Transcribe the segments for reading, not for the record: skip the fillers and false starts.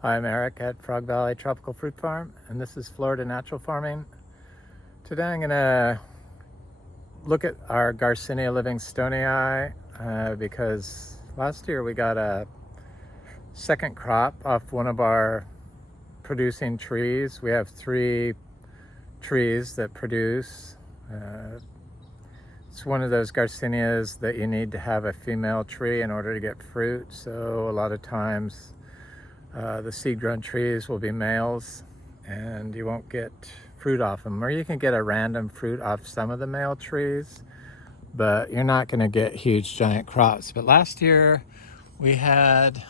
I'm Eric at Frog Valley Tropical Fruit Farm, and this is Florida Natural Farming. Today I'm going to look at our Garcinia Livingstonei because last year we got a second crop off one of our producing trees. We have 3 trees that produce. It's one of those Garcinias that you need to have a female tree in order to get fruit, so a lot of times the seed-grown trees will be males and you won't get fruit off them, or you can get a random fruit off some of the male trees, but you're not going to get huge giant crops. But last year we had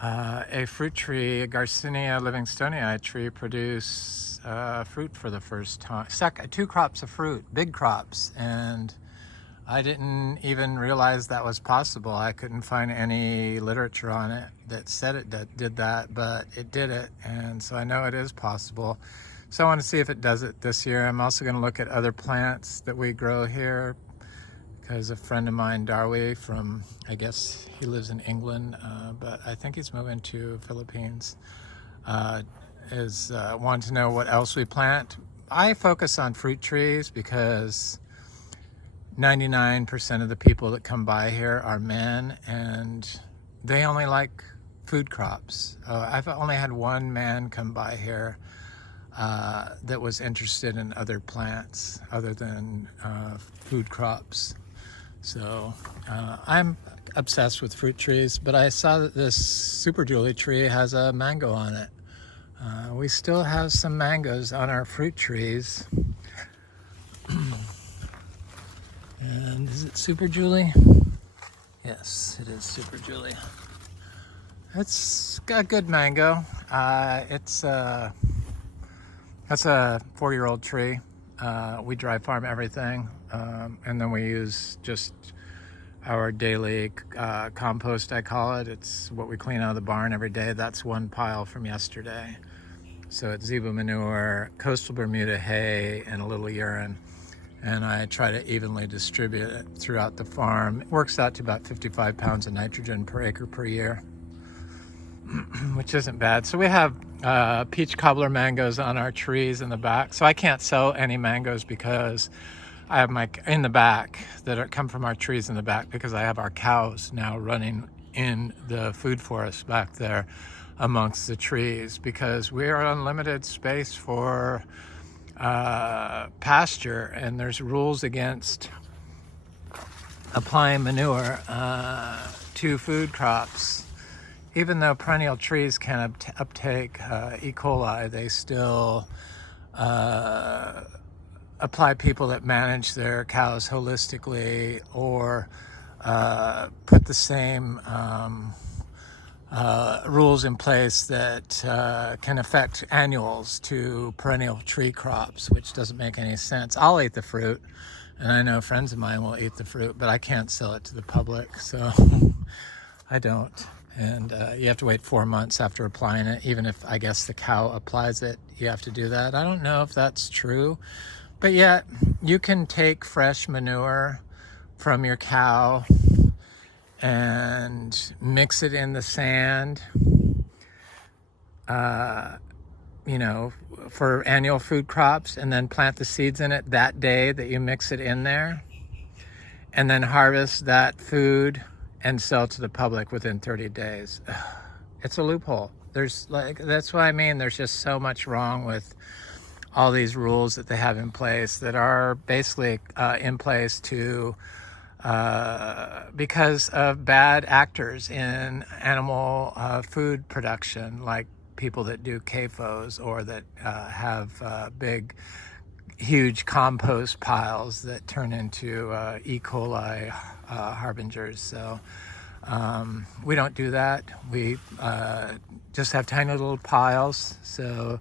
a fruit tree, a Garcinia Livingstonei tree, produce fruit for the first time. 2 crops of fruit, big crops, and I didn't even realize that was possible. I couldn't find any literature on it that said it did that, but it did it, and so I know it is possible. So I want to see if it does it this year. I'm also going to look at other plants that we grow here, because a friend of mine, Darwi, from, I guess he lives in England, but I think he's moving to Philippines, is wanting to know what else we plant. I focus on fruit trees because 99% of the people that come by here are men, and they only like food crops. I've only had one man come by here that was interested in other plants other than food crops. So I'm obsessed with fruit trees, but I saw that this Super Julie tree has a mango on it. We still have some mangoes on our fruit trees. And is it Super Julie? Yes, it is Super Julie. It's got good mango. That's a 4-year-old tree. We dry farm everything, and then we use just our daily compost, I call it. It's what we clean out of the barn every day. That's one pile from yesterday. So it's zebra manure, coastal Bermuda hay, and a little urine. And I try to evenly distribute it throughout the farm. It works out to about 55 pounds of nitrogen per acre per year, which isn't bad. So we have peach cobbler mangoes on our trees in the back. So I can't sell any mangoes because I have my in the back that come from our trees in the back, because I have our cows now running in the food forest back there amongst the trees, because we are unlimited space for pasture, and there's rules against applying manure to food crops. Even though perennial trees can uptake E. coli, they still apply people that manage their cows holistically, or put the same rules in place that can affect annuals to perennial tree crops, which doesn't make any sense. I'll eat the fruit, and I know friends of mine will eat the fruit, but I can't sell it to the public, so I don't. And you have to wait 4 months after applying it. Even if, I guess, the cow applies it, you have to do that. I don't know if that's true, but yet you can take fresh manure from your cow and mix it in the sand, for annual food crops, and then plant the seeds in it that day that you mix it in there, and then harvest that food and sell to the public within 30 days. It's a loophole. That's what I mean. There's just so much wrong with all these rules that they have in place that are basically in place to because of bad actors in animal food production, like people that do CAFOs, or that have big, huge compost piles that turn into E. coli harbingers. So we don't do that. We just have tiny little piles. So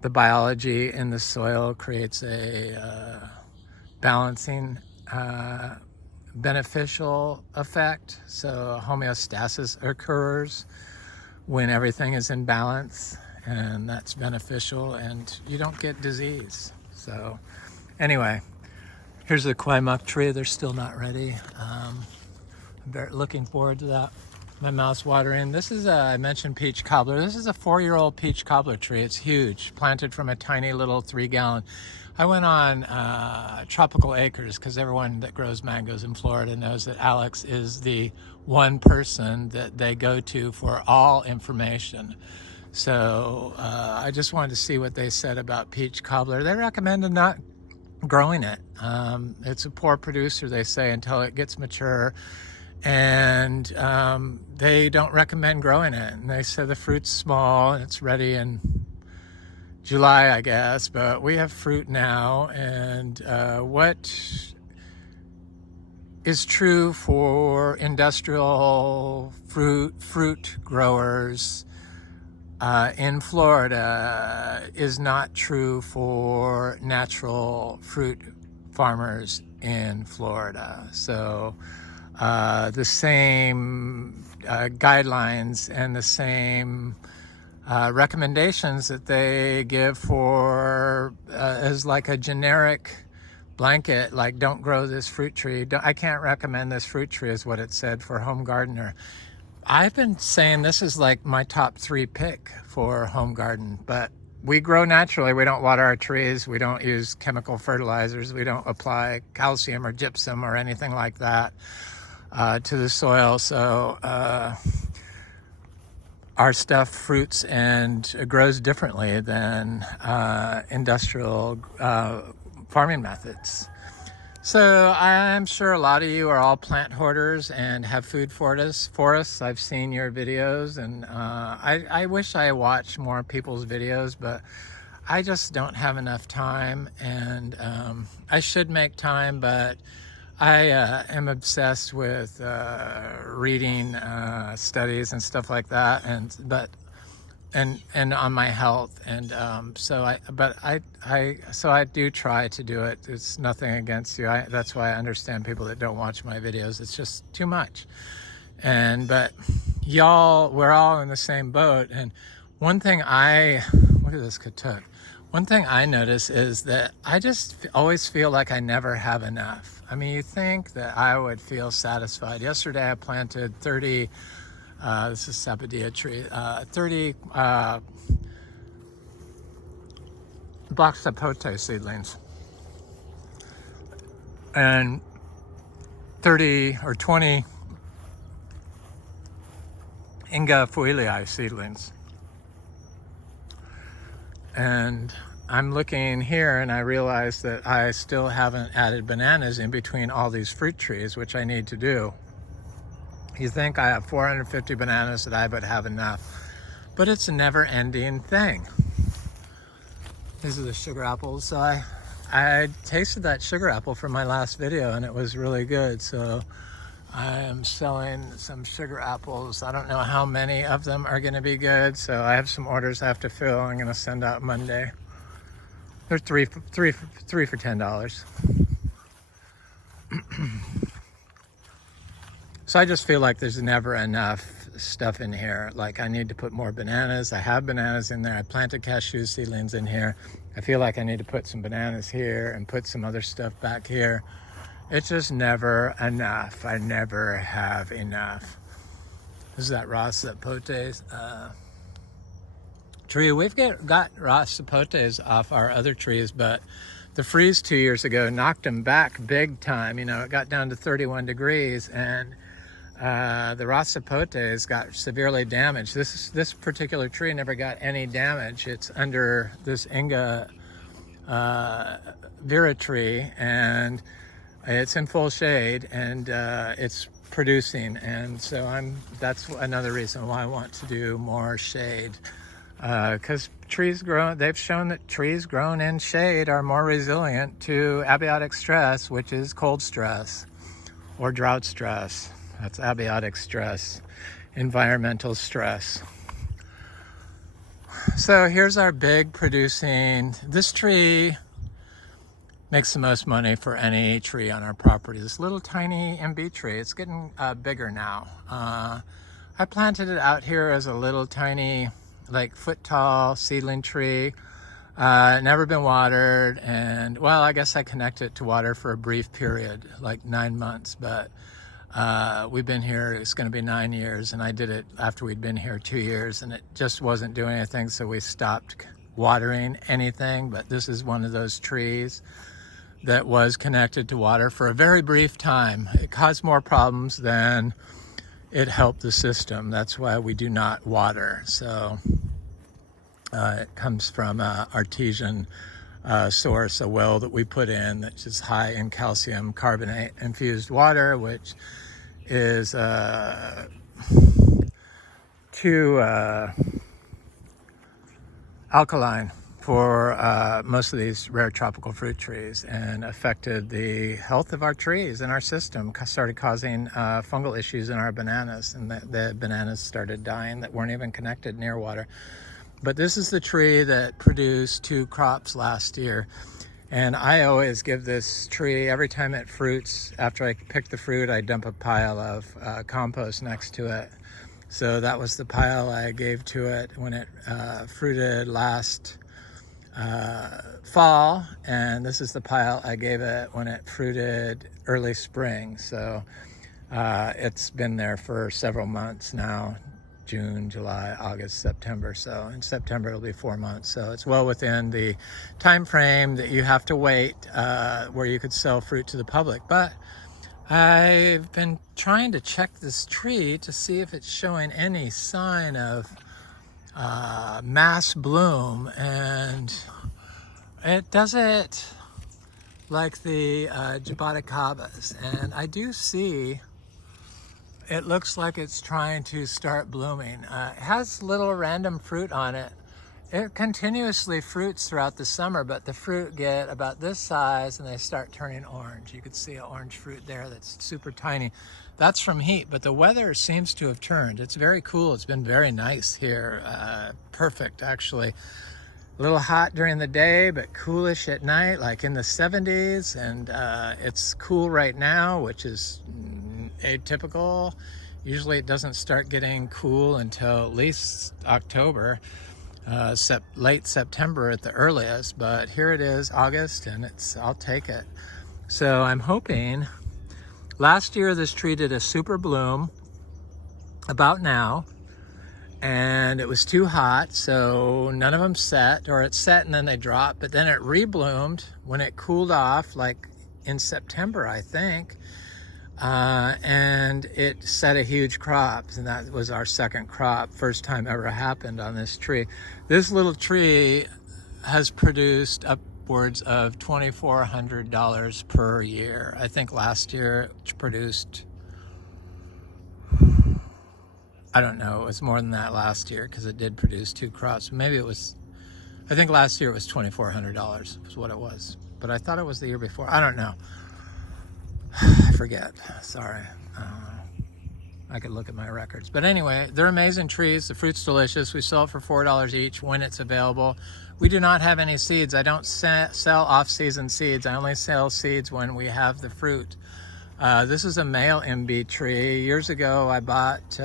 the biology in the soil creates a balancing beneficial effect. So homeostasis occurs when everything is in balance, and that's beneficial, and you don't get disease. So anyway, here's the Quaimuck tree. They're still not ready. I'm looking forward to that. My mouth's watering. This is I mentioned peach cobbler. This is a 4-year-old peach cobbler tree. It's huge, planted from a tiny little 3-gallon. I went on Tropical Acres because everyone that grows mangoes in Florida knows that Alex is the one person that they go to for all information. So I just wanted to see what they said about peach cobbler. They recommended not growing it. It's a poor producer, they say, until it gets mature. And they don't recommend growing it. And they say the fruit's small and it's ready in July, I guess. But we have fruit now. And what is true for industrial fruit growers in Florida is not true for natural fruit farmers in Florida. So the same guidelines and the same recommendations that they give for as like a generic blanket, like don't grow this fruit tree. I can't recommend this fruit tree is what it said for home gardener. I've been saying this is like my top 3 pick for home garden, but we grow naturally. We don't water our trees. We don't use chemical fertilizers. We don't apply calcium or gypsum or anything like that to the soil. So our stuff fruits and grows differently than industrial farming methods. So I'm sure a lot of you are all plant hoarders and have food for us. I've seen your videos, and I wish I watched more people's videos, but I just don't have enough time, and I should make time, but I am obsessed with reading studies and stuff like that, and on my health, and so I do try to do it. It's nothing against you. That's why I understand people that don't watch my videos. It's just too much. But y'all, we're all in the same boat. And one thing look at this katuk. One thing I notice is that I just always feel like I never have enough. I mean, you think that I would feel satisfied. Yesterday I planted 30 this is sapodilla tree. 30 box sapote seedlings, and 30 or 20 Inga fuilii seedlings. And I'm looking here and I realize that I still haven't added bananas in between all these fruit trees, which I need to do. You think I have 450 bananas that I would have enough, but it's a never-ending thing. These are the sugar apples. So I tasted that sugar apple from my last video and it was really good. So I am selling some sugar apples. I don't know how many of them are going to be good. So I have some orders I have to fill. I'm going to send out Monday. They're three for $10. So I just feel like there's never enough stuff in here. Like I need to put more bananas. I have bananas in there. I planted cashew seedlings in here. I feel like I need to put some bananas here and put some other stuff back here. It's just never enough. I never have enough. This is that Ras Sapote tree. We've got Ras Sapotes off our other trees, but the freeze 2 years ago knocked them back big time. You know, it got down to 31 degrees and the Ras Sapotes got severely damaged. This particular tree never got any damage. It's under this Inga Vera tree, and it's in full shade, and it's producing. And so that's another reason why I want to do more shade, because they've shown that trees grown in shade are more resilient to abiotic stress, which is cold stress or drought stress. That's abiotic stress, environmental stress. So here's our big producing. This tree makes the most money for any tree on our property. This little tiny Imbe tree, it's getting bigger now. I planted it out here as a little tiny, like foot tall seedling tree. Never been watered, and well, I guess I connected it to water for a brief period, like 9 months, but We've been here, it's going to be 9 years, and I did it after we'd been here 2 years, and it just wasn't doing anything, so we stopped watering anything. But this is one of those trees that was connected to water for a very brief time. It caused more problems than it helped the system. That's why we do not water. So it comes from an artesian source, a well that we put in that's just high in calcium carbonate infused water, which is too alkaline for most of these rare tropical fruit trees, and affected the health of our trees in our system, started causing fungal issues in our bananas, and the bananas started dying that weren't even connected near water. But this is the tree that produced 2 crops last year. And I always give this tree, every time it fruits, after I pick the fruit, I dump a pile of compost next to it. So that was the pile I gave to it when it fruited last fall. And this is the pile I gave it when it fruited early spring. So it's been there for several months now. June, July, August, September. So in September it'll be 4 months. So it's well within the time frame that you have to wait where you could sell fruit to the public. But I've been trying to check this tree to see if it's showing any sign of mass bloom, and it does it like the jaboticabas. And I do see it looks like it's trying to start blooming. It has little random fruit on it. It continuously fruits throughout the summer, but the fruit get about this size and they start turning orange. You could see an orange fruit there that's super tiny. That's from heat, but the weather seems to have turned. It's very cool. It's been very nice here. Perfect, actually. A little hot during the day, but coolish at night, like in the 70s. And it's cool right now, which is atypical. Usually it doesn't start getting cool until at least October, late September at the earliest, but here it is, August, and I'll take it. So I'm hoping, last year this tree did a super bloom about now, and it was too hot, so none of them set, or it set and then they dropped, but then it rebloomed when it cooled off, like in September, I think. And it set a huge crop, and that was our second crop, first time ever happened on this tree. This little tree has produced upwards of $2,400 per year. I think last year it produced, I don't know, it was more than that last year because it did produce 2 crops. Maybe it was, I think last year it was $2,400 was what it was, but I thought it was the year before. I don't know. I forget, sorry. I could look at my records. But anyway, they're amazing trees. The fruit's delicious. We sell it for $4 each when it's available. We do not have any seeds. I don't sell off-season seeds. I only sell seeds when we have the fruit. This is a male Imbe tree. Years ago, I bought,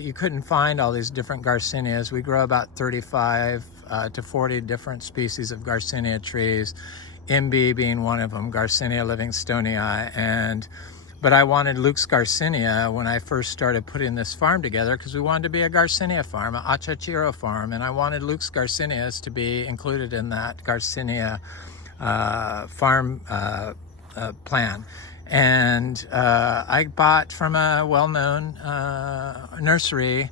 you couldn't find all these different Garcinias. We grow about 35 to 40 different species of Garcinia trees. Imbe being one of them, Garcinia Livingstonei, but I wanted Luke's Garcinia when I first started putting this farm together, because we wanted to be a Garcinia farm, an Achachiro farm, and I wanted Luke's Garcinias to be included in that Garcinia farm plan. And I bought from a well-known nursery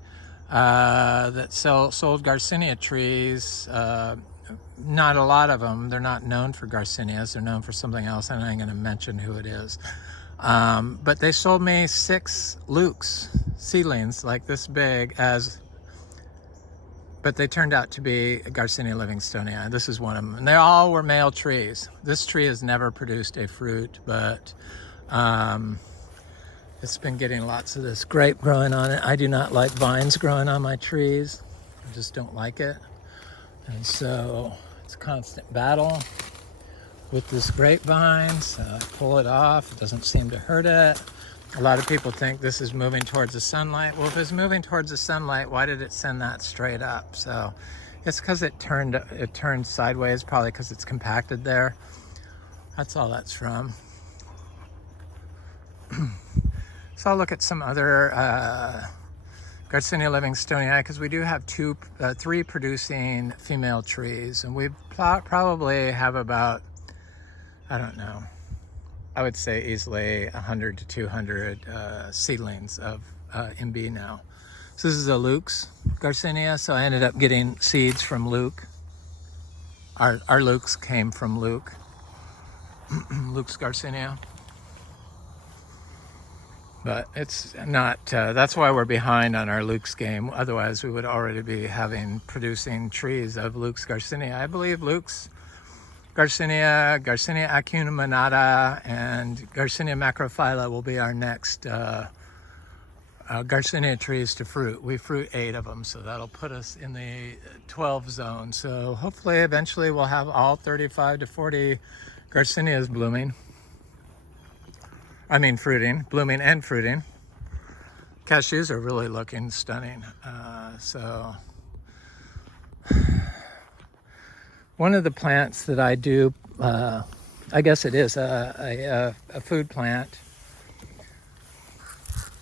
that sold Garcinia trees. Not a lot of them. They're not known for Garcinias. They're known for something else, and I ain't going to mention who it is. But they sold me 6 Luke's seedlings like this big, but they turned out to be Garcinia Livingstonei. This is one of them. And they all were male trees. This tree has never produced a fruit, but it's been getting lots of this grape growing on it. I do not like vines growing on my trees. I just don't like it. And so it's a constant battle with this grapevine. So I pull it off. It doesn't seem to hurt it. A lot of people think this is moving towards the sunlight. Well, if it's moving towards the sunlight, why did it send that straight up? So it's because it turned sideways, probably because it's compacted there. That's all that's from. So I'll look at some other Garcinia Livingstonei, because we do have three producing female trees, and we probably have about, I don't know, I would say easily 100 to 200 seedlings of Imbe now. So this is a Luke's Garcinia, so I ended up getting seeds from Luke. Our Luke's came from Luke. Luke's Garcinia. But it's not, that's why we're behind on our Luke's game. Otherwise, we would already be producing trees of Luke's Garcinia. I believe Luke's Garcinia, Garcinia acuminata, and Garcinia macrophylla will be our next Garcinia trees to fruit. We fruit 8 of them, so that'll put us in the 12 zone. So hopefully, eventually, we'll have all 35 to 40 Garcinias blooming. I mean fruiting, blooming and fruiting. Cashews are really looking stunning. So one of the plants that I do, I guess it is a food plant,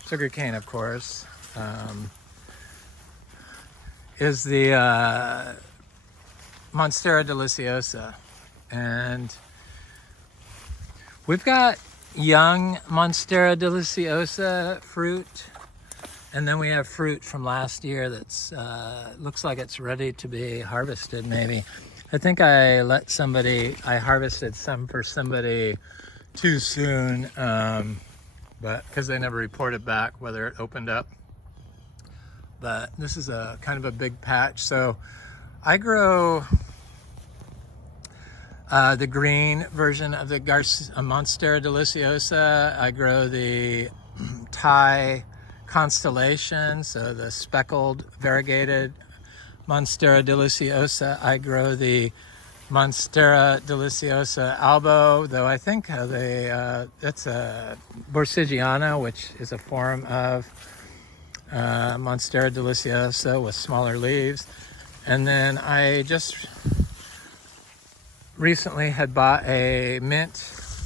sugar cane of course, is the Monstera deliciosa. And we've got young Monstera deliciosa fruit, and then we have fruit from last year that's looks like it's ready to be harvested. Maybe I think I harvested some for somebody too soon, but because they never reported back whether it opened up. But this is a kind of a big patch, so I grow the green version of the Monstera deliciosa. I grow the Thai constellation, so the speckled variegated Monstera deliciosa. I grow the Monstera deliciosa albo, though I think that's a Borsigiana, which is a form of Monstera deliciosa with smaller leaves. And then I just recently had bought a mint,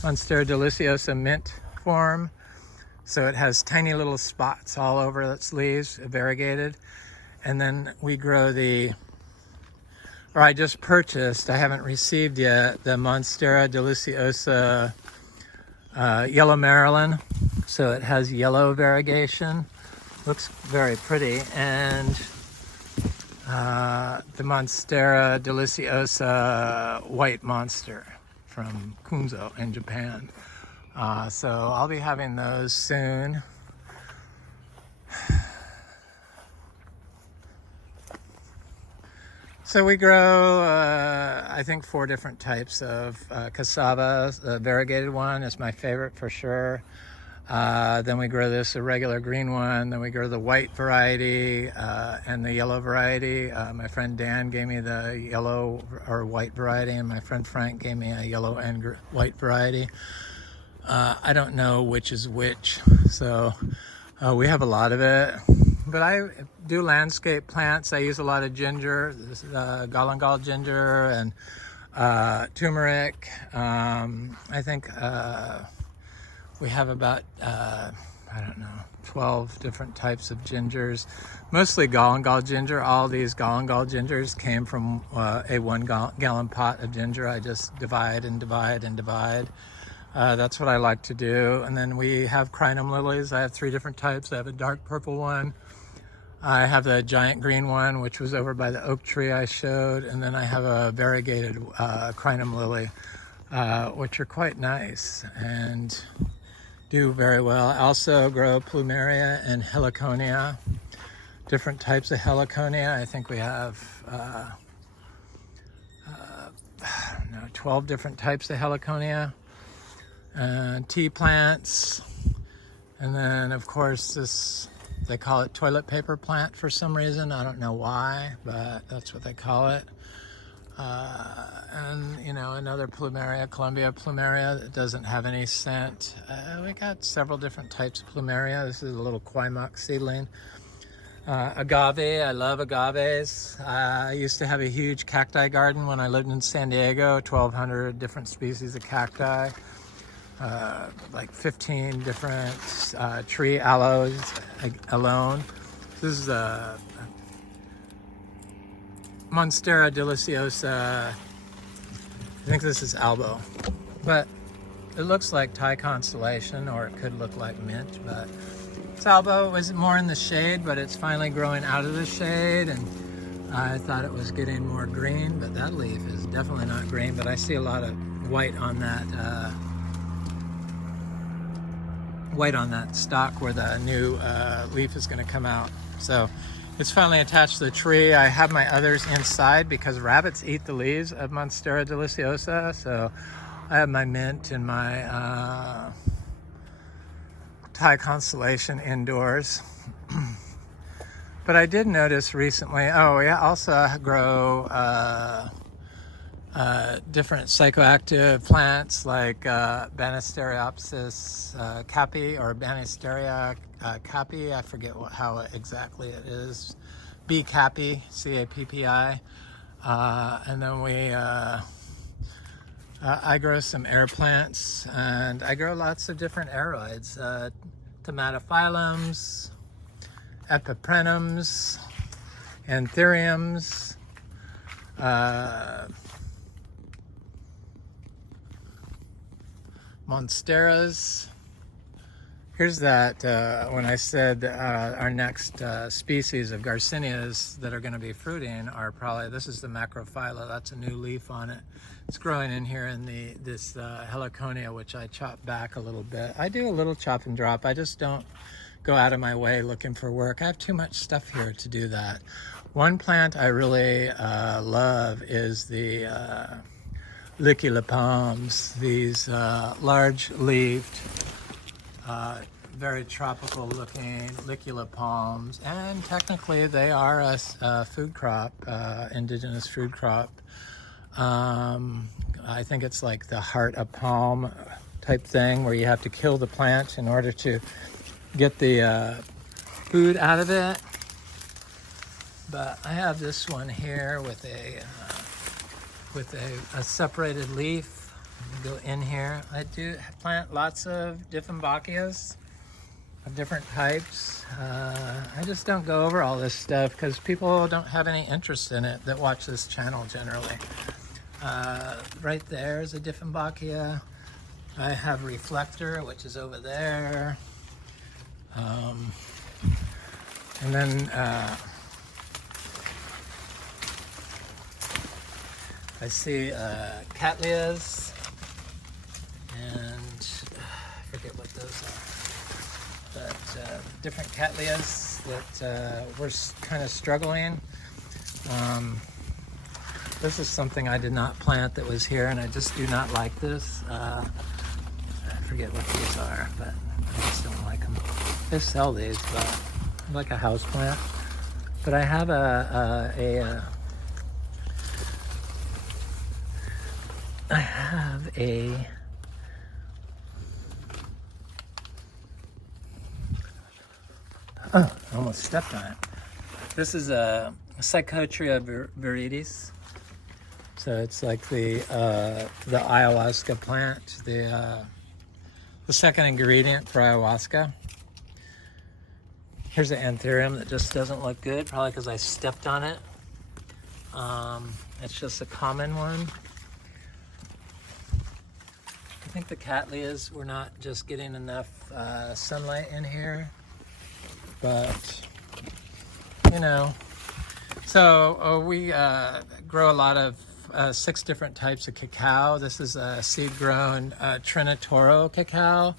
Monstera deliciosa mint form. So it has tiny little spots all over its leaves, variegated. And then we grow I just purchased, I haven't received yet, the Monstera deliciosa Yellow Maryland. So it has yellow variegation, looks very pretty. And the Monstera deliciosa White Monster from Kunzo in Japan. So I'll be having those soon. So we grow, I think, 4 different types of cassava. The variegated one is my favorite for sure. Then we grow a regular green one. Then we grow the white variety and the yellow variety. My friend Dan gave me the yellow or white variety, and my friend Frank gave me a yellow and white variety. I don't know which is which, so we have a lot of it. But I do landscape plants. I use a lot of ginger, galangal ginger, and turmeric. I think we have about, 12 different types of gingers, mostly galangal ginger. All these galangal gingers came from a 1 gallon pot of ginger. I just divide and divide and divide. That's what I like to do. And then we have crinum lilies. I have 3 different types. I have a dark purple one. I have the giant green one, which was over by the oak tree I showed. And then I have a variegated crinum lily, which are quite nice and do very well. I also grow plumeria and heliconia, different types of heliconia. I think we have 12 different types of heliconia. Tea plants, and then of course they call it toilet paper plant for some reason. I don't know why, but that's what they call it. And another plumeria, Columbia plumeria, that doesn't have any scent. We got several different types of plumeria. This is a little quaimuck seedling. Agave, I love agaves. I used to have a huge cacti garden when I lived in San Diego, 1,200 different species of cacti. like 15 different tree aloes alone. This is a Monstera deliciosa. I think this is albo, but it looks like Thai constellation, or it could look like mint, but it's albo. It was more in the shade, but it's finally growing out of the shade, and I thought it was getting more green, but that leaf is definitely not green, but I see a lot of white on that stalk where the new leaf is going to come out. So it's finally attached to the tree. I have my others inside because rabbits eat the leaves of Monstera deliciosa. So I have my mint and my Thai constellation indoors. But I did notice recently, oh yeah, also grow different psychoactive plants like Banisteriopsis capi or Banisteria capi. I forget how exactly it is. B capi, C-A-P-P-I. And then I grow some air plants, and I grow lots of different aroids, tomatophyllums, epiprenums, anthuriums, monsteras. Here's that, when I said our next species of Garcinias that are going to be fruiting are probably, this is the macrophylla, that's a new leaf on it. It's growing in here in this Heliconia, which I chopped back a little bit. I do a little chop and drop. I just don't go out of my way looking for work. I have too much stuff here to do that. One plant I really love is the Licula palms, these large-leaved, very tropical looking Licula palms, and technically they are a food crop, indigenous food crop. I think it's like the heart of palm type thing where you have to kill the plant in order to get the food out of it. But I have this one here with a separated leaf. Go in here. I do plant lots of Dieffenbachias of different types. I just don't go over all this stuff because people don't have any interest in it that watch this channel generally. Right there is a Dieffenbachia. I have Reflector, which is over there. And then I see Cattleyas, and I forget what those are, but different Cattleyas that we're kind of struggling. This is something I did not plant that was here, and I just do not like this. I forget what these are, but I just don't like them. They sell these, but like a house plant. But I have oh, I almost stepped on it. This is a Psychotria viridis. So it's like the ayahuasca plant, the second ingredient for ayahuasca. Here's an anthurium that just doesn't look good, probably because I stepped on it. It's just a common one. I think the Cattleyas were not just getting enough sunlight in here, but you know. So we grow a lot of 6 different types of cacao. This is a seed-grown Trinitoro cacao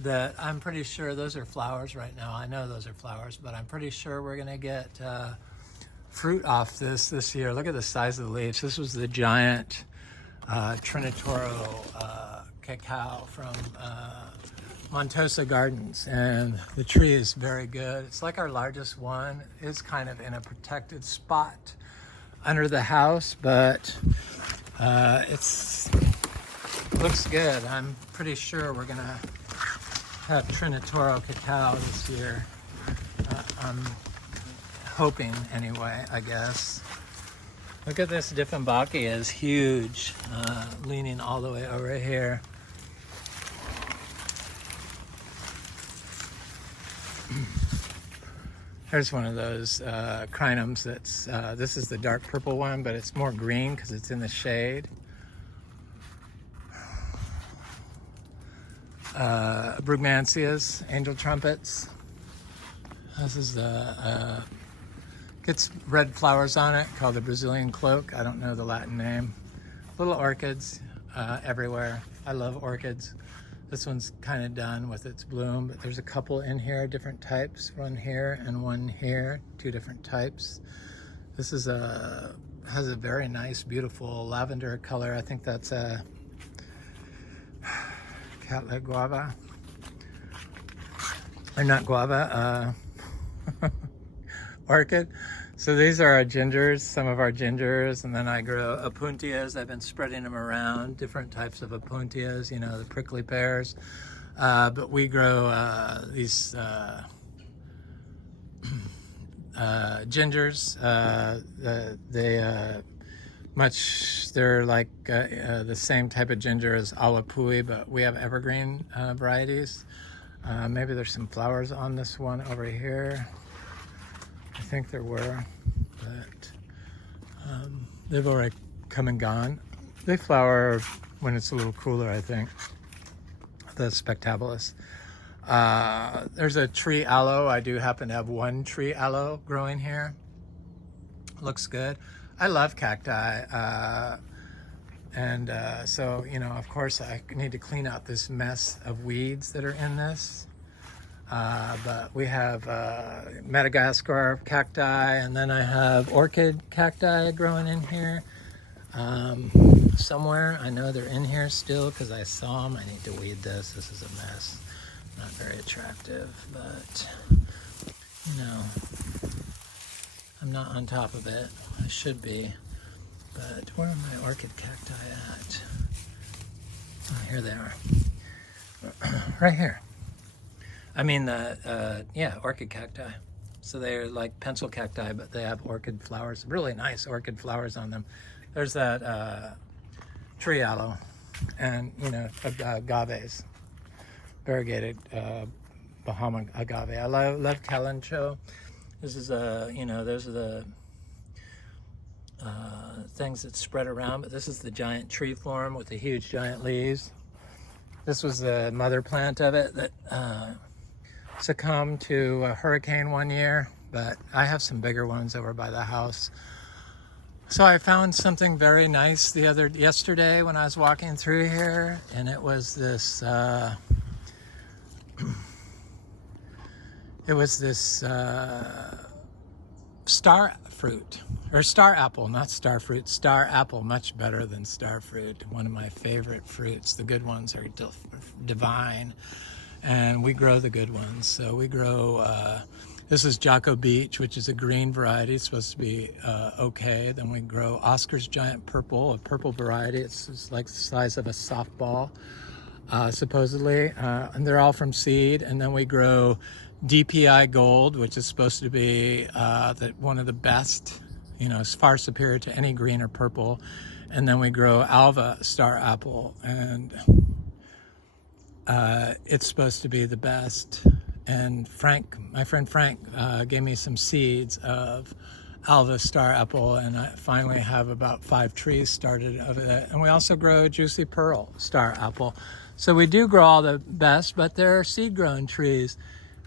that I'm pretty sure those are flowers right now. I know those are flowers, but I'm pretty sure we're gonna get fruit off this year. Look at the size of the leaves. This was the giant Trinitoro cacao from Montosa Gardens, and the tree is very good. It's like our largest one. It's kind of in a protected spot under the house, but looks good. I'm pretty sure we're gonna have Trinitoro cacao this year. I'm hoping anyway, I guess. Look at this Dieffenbachia, is huge, leaning all the way over here. There's one of those crinums that's, this is the dark purple one, but it's more green because it's in the shade. Brugmansias, angel trumpets. This is the, gets red flowers on it called the Brazilian cloak. I don't know the Latin name. Little orchids everywhere. I love orchids. This one's kind of done with its bloom, but there's a couple in here, different types. One here and one here, 2 different types. This is has a very nice, beautiful lavender color. I think that's a Catlet guava. Or not guava, orchid. So these are our gingers, some of our gingers, and then I grow opuntias. I've been spreading them around, different types of opuntias, you know, the prickly pears. But we grow these gingers. They're like the same type of ginger as awapui, but we have evergreen varieties. Maybe there's some flowers on this one over here. I think there were, but they've already come and gone. They flower when it's a little cooler, I think. The spectabilis. There's a tree aloe. I do happen to have one tree aloe growing here. Looks good. I love cacti. So, you know, of course I need to clean out this mess of weeds that are in this. But we have Madagascar cacti, and then I have orchid cacti growing in here somewhere. I know they're in here still because I saw them. I need to weed this. This is a mess. Not very attractive, but you know, I'm not on top of it. I should be. But where are my orchid cacti at? Oh, here they are. Right here. I mean, yeah, orchid cacti. So they're like pencil cacti, but they have orchid flowers, really nice orchid flowers on them. There's that tree aloe and, you know, agaves, variegated Bahama agave. I love calancho. This is, you know, those are the things that spread around, but this is the giant tree form with the huge giant leaves. This was the mother plant of it that succumbed to a hurricane one year, but I have some bigger ones over by the house. So I found something very nice yesterday when I was walking through here, and it was this star fruit, or star apple, not star fruit, star apple, much better than star fruit. One of my favorite fruits. The good ones are divine, and we grow the good ones. So we grow, this is Jocko Beach, which is a green variety. It's supposed to be okay. Then we grow Oscar's Giant Purple, a purple variety. It's like the size of a softball, supposedly, and they're all from seed. And then we grow DPI Gold, which is supposed to be one of the best, you know, it's far superior to any green or purple. And then we grow Alva Star Apple, and it's supposed to be the best. And Frank, my friend Frank, gave me some seeds of Alva Star Apple, and I finally have about 5 trees started of it. And we also grow Juicy Pearl Star Apple. So we do grow all the best, but they're seed-grown trees.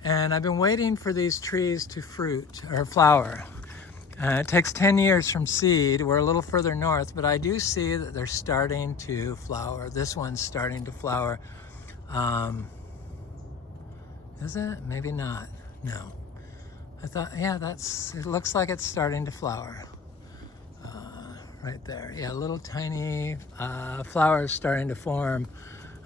And I've been waiting for these trees to fruit or flower. It takes 10 years from seed. We're a little further north, but I do see that they're starting to flower. This one's starting to flower. Is it? Maybe not. No. I thought, yeah, it looks like it's starting to flower. Right there. Yeah, little tiny flowers starting to form.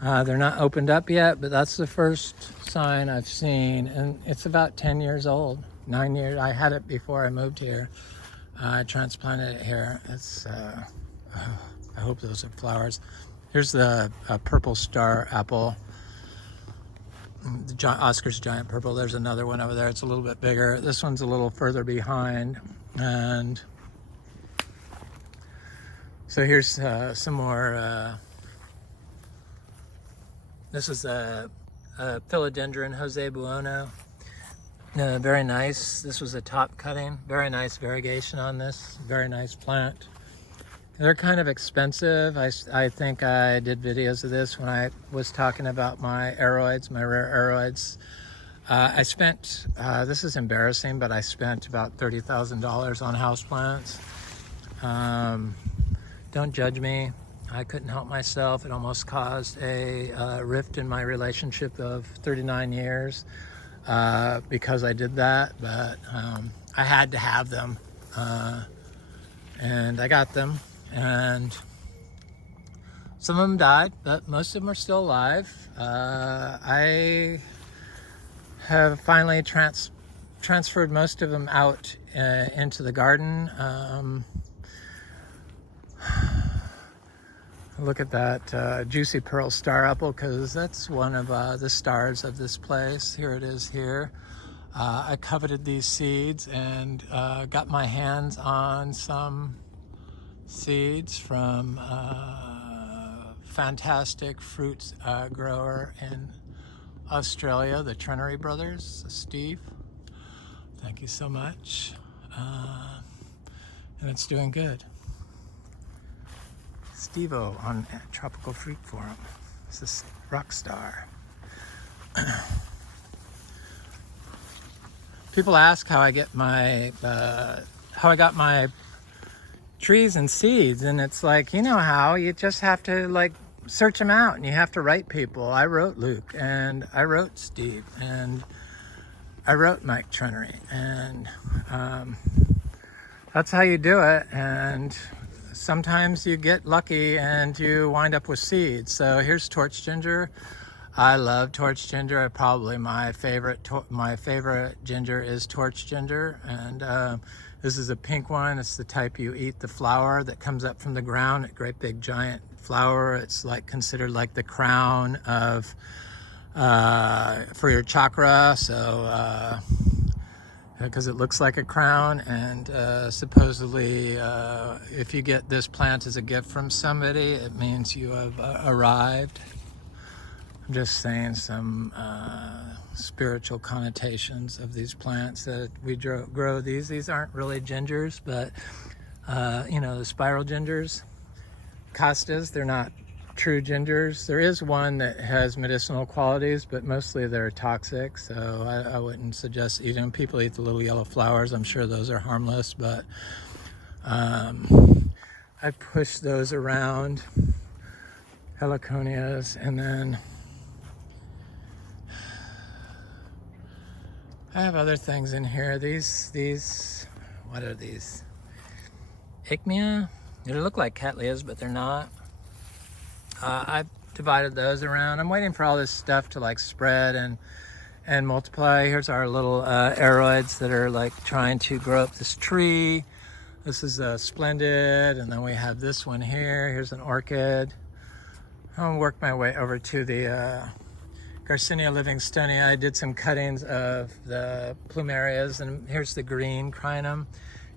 They're not opened up yet, but that's the first sign I've seen, and it's about 10 years old, 9 years. I had it before I moved here. I transplanted it here. It's, I hope those are flowers. Here's the purple star apple, Oscar's Giant Purple. There's another one over there. It's a little bit bigger. This one's a little further behind, and so here's some more. This is a philodendron, Jose Buono. Very nice. This was a top cutting. Very nice variegation on this. Very nice plant. They're kind of expensive. I think I did videos of this when I was talking about my aroids, my rare aroids. I spent, this is embarrassing, but I spent about $30,000 on houseplants. Don't judge me. I couldn't help myself. It almost caused a rift in my relationship of 39 years because I did that, but I had to have them. And I got them. And some of them died, but most of them are still alive. I have finally transferred most of them out into the garden. Look at that juicy pearl star apple, because that's one of the stars of this place. Here it is here. I coveted these seeds and got my hands on some seeds from fantastic fruit grower in Australia, the Trenery Brothers, Steve. Thank you so much. And it's doing good. Steve-O on Tropical Fruit Forum. This is rock star. People ask how I get my trees and seeds, and it's like, you know how, you just have to like search them out and you have to write people. I wrote Luke and I wrote Steve and I wrote Mike Trenery, and that's how you do it. And sometimes you get lucky and you wind up with seeds. So here's torch ginger. I love torch ginger. Probably my favorite ginger is torch ginger, and this is a pink one. It's the type you eat the flower that comes up from the ground, a great big giant flower. It's like considered like the crown of for your chakra. So because it looks like a crown, and supposedly if you get this plant as a gift from somebody, it means you have arrived. I'm just saying some spiritual connotations of these plants that we grow. These aren't really gingers, but you know, the spiral gingers, costas, they're not true gingers. There is one that has medicinal qualities, but mostly they're toxic, so I wouldn't suggest eating them. People eat the little yellow flowers. I'm sure those are harmless, but I push those around, heliconias, and then I have other things in here. These, what are these? Ichmea? They look like cattleyas, but they're not. I've divided those around. I'm waiting for all this stuff to like spread and multiply. Here's our little aroids that are like trying to grow up this tree. This is a splendid, and then we have this one here. Here's an orchid. I'll work my way over to the Garcinia Livingstonei. I did some cuttings of the plumerias, and here's the green crinum.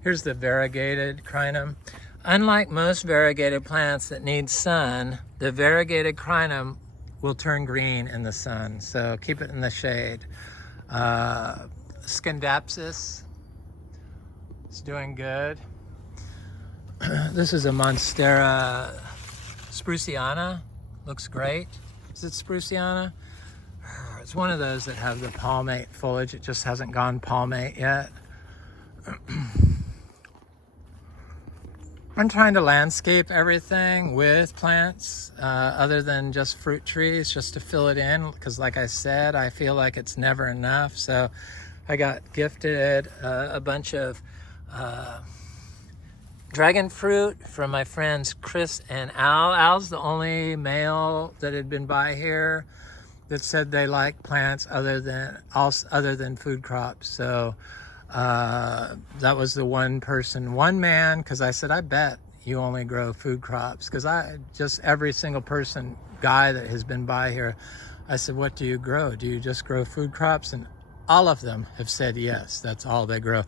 Here's the variegated crinum. Unlike most variegated plants that need sun, the variegated crinum will turn green in the sun, so keep it in the shade. Scindapsus is doing good. This is a Monstera spruciana. Looks great. Is it spruciana? It's one of those that have the palmate foliage. It just hasn't gone palmate yet. I'm trying to landscape everything with plants other than just fruit trees, just to fill it in, because like I said, I feel like it's never enough. So I got gifted a bunch of dragon fruit from my friends Chris and Al. Al's the only male that had been by here that said they like plants other than food crops. So that was the one man, because I said, I bet you only grow food crops, because every single guy that has been by here, I said, what do you grow? Do you just grow food crops? And all of them have said yes, that's all they grow.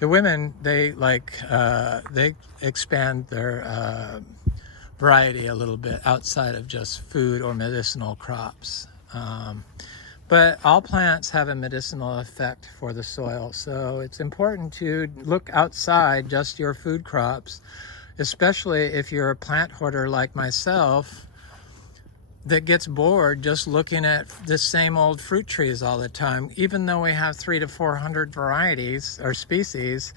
The women, they expand their variety a little bit outside of just food or medicinal crops. But all plants have a medicinal effect for the soil, so it's important to look outside just your food crops, especially if you're a plant hoarder like myself that gets bored just looking at the same old fruit trees all the time. Even though we have 300 to 400 varieties or species,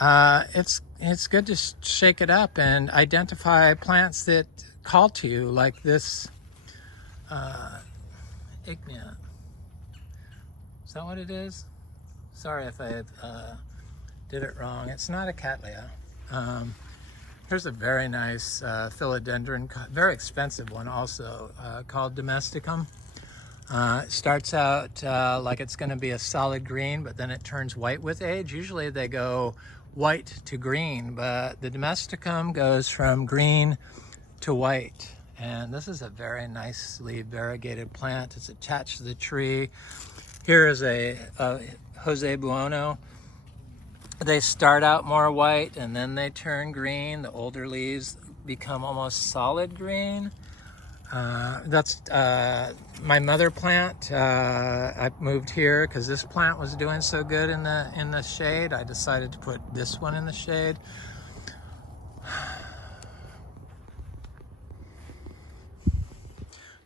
it's good to shake it up and identify plants that call to you, like this Ignea. Is that what it is? Sorry if I did it wrong. It's not a cattleya. Here's a very nice philodendron, very expensive one also, called domesticum. It starts out like it's going to be a solid green, but then it turns white with age. Usually they go white to green, but the domesticum goes from green to white. And this is a very nicely variegated plant. It's attached to the tree. Here is a Jose Buono. They start out more white and then they turn green. The older leaves become almost solid green. That's my mother plant. I moved here because this plant was doing so good in the shade. I decided to put this one in the shade.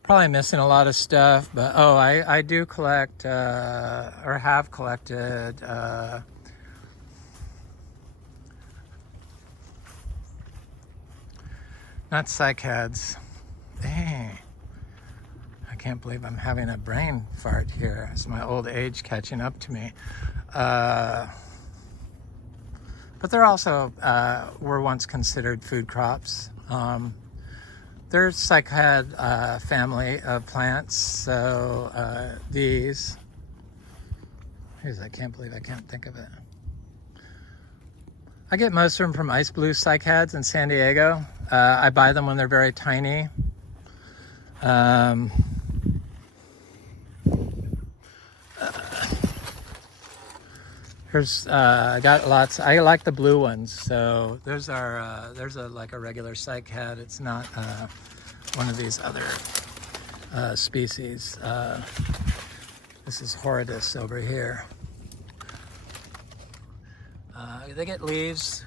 Probably missing a lot of stuff, but oh, I do collect or have collected not cycads. Dang. I can't believe I'm having a brain fart here. It's my old age catching up to me. But they're also were once considered food crops. They're cycad family of plants. So these, I can't believe I can't think of it. I get most of them from ice blue cycads in San Diego. I buy them when they're very tiny. Here's I got lots. I like the blue ones. So there's our there's like a regular cycad. It's not one of these other species. This is horridus over here. They get leaves,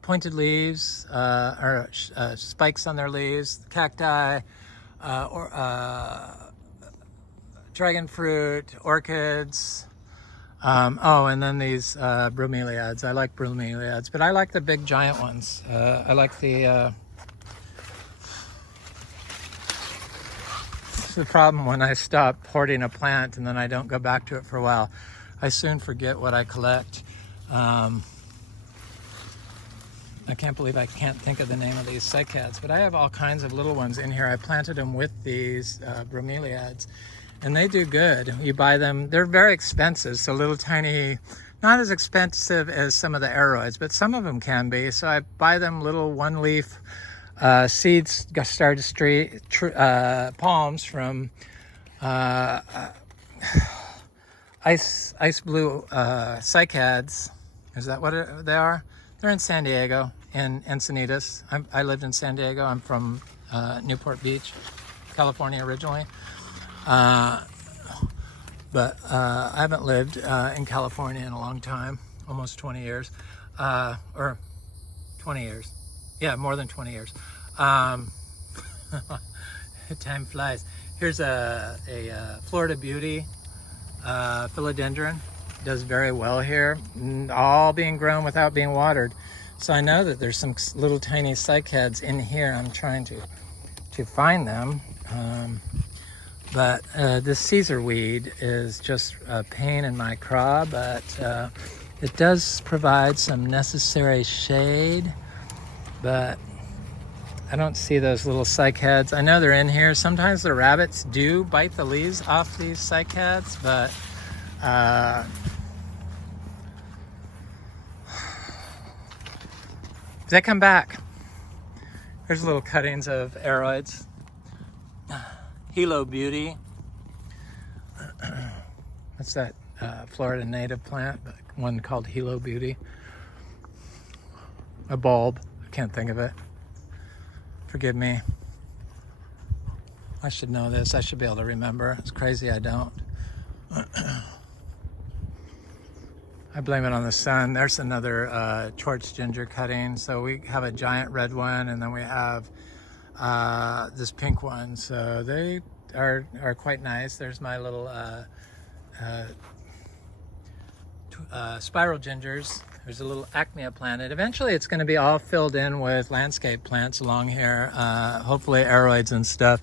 pointed leaves, or spikes on their leaves, cacti, dragon fruit, orchids. Oh, and then these bromeliads. I like bromeliads, but I like the big giant ones. I like the... This is the problem when I stop hoarding a plant and then I don't go back to it for a while. I soon forget what I collect. I can't believe I can't think of the name of these cycads, but I have all kinds of little ones in here. I planted them with these bromeliads, and they do good. You buy them, they're very expensive, so little tiny, not as expensive as some of the aroids, but some of them can be. So I buy them little one-leaf seeds, palms from ice blue cycads. Is that what they are? They're in San Diego, in Encinitas. I lived in San Diego. I'm from Newport Beach, California originally. But I haven't lived in California in a long time, almost 20 years. Or 20 years. Yeah, more than 20 years. Time flies. Here's a Florida Beauty philodendron. Does very well here, all being grown without being watered. So I know that there's some little tiny cycads in here. I'm trying to find them. But this Caesar weed is just a pain in my craw, but it does provide some necessary shade. But I don't see those little cycads. I know they're in here. Sometimes the rabbits do bite the leaves off these cycads, but they come back. Here's little cuttings of aroids. Hilo Beauty. That's that Florida native plant, but one called Hilo Beauty. A bulb. I can't think of it. Forgive me. I should know this. I should be able to remember. It's crazy I don't. I blame it on the sun. There's another Schwartz ginger cutting. So we have a giant red one, and then we have this pink one. So they are quite nice. There's my little spiral gingers. There's a little Acmea planted. Eventually it's going to be all filled in with landscape plants along here, hopefully aroids and stuff.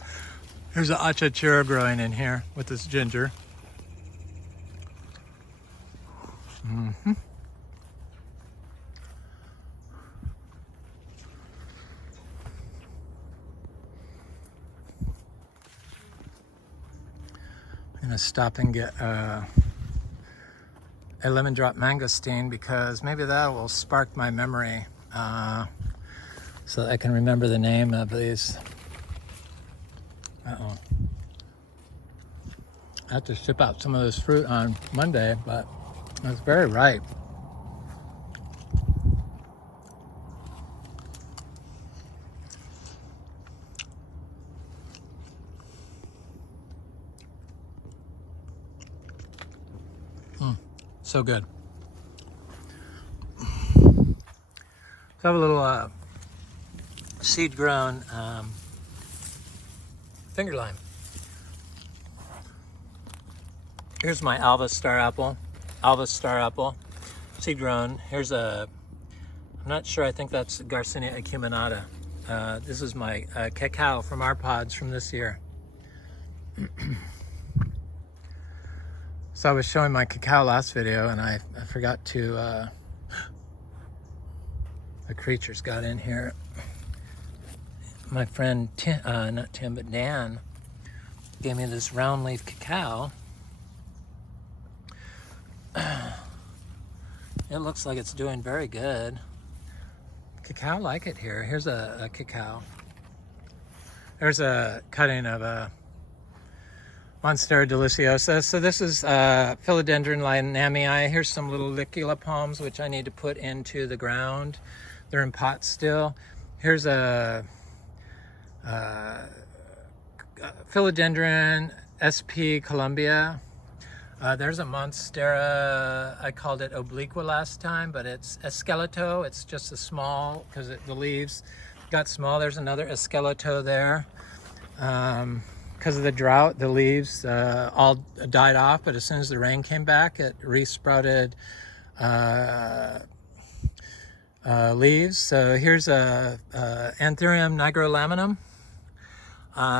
There's an achachura growing in here with this ginger. Mm-hmm. I'm going to stop and get a lemon drop mangosteen because maybe that will spark my memory so that I can remember the name of these. Uh-oh. I have to ship out some of this fruit on Monday, but it's very ripe. So good. So I have a little seed-grown finger lime. Here's my Alva star apple. Seed-grown. Here's I'm not sure, I think that's Garcinia acuminata. This is my cacao from our pods from this year. So I was showing my cacao last video and I forgot to, the creatures got in here. My friend, not Tim, but Dan, gave me this round leaf cacao. It looks like it's doing very good. Cacao like it here. Here's a cacao. There's a cutting of a Monstera deliciosa. So this is Philodendron lionamii. Here's some little licula palms which I need to put into the ground. They're in pots still. Here's a Philodendron SP Columbia. There's a Monstera, I called it obliqua last time, but it's esqueleto. It's just a small, because the leaves got small. There's another esqueleto there. Because of the drought, the leaves all died off, but as soon as the rain came back, it resprouted leaves. So here's Anthurium nigrolaminum.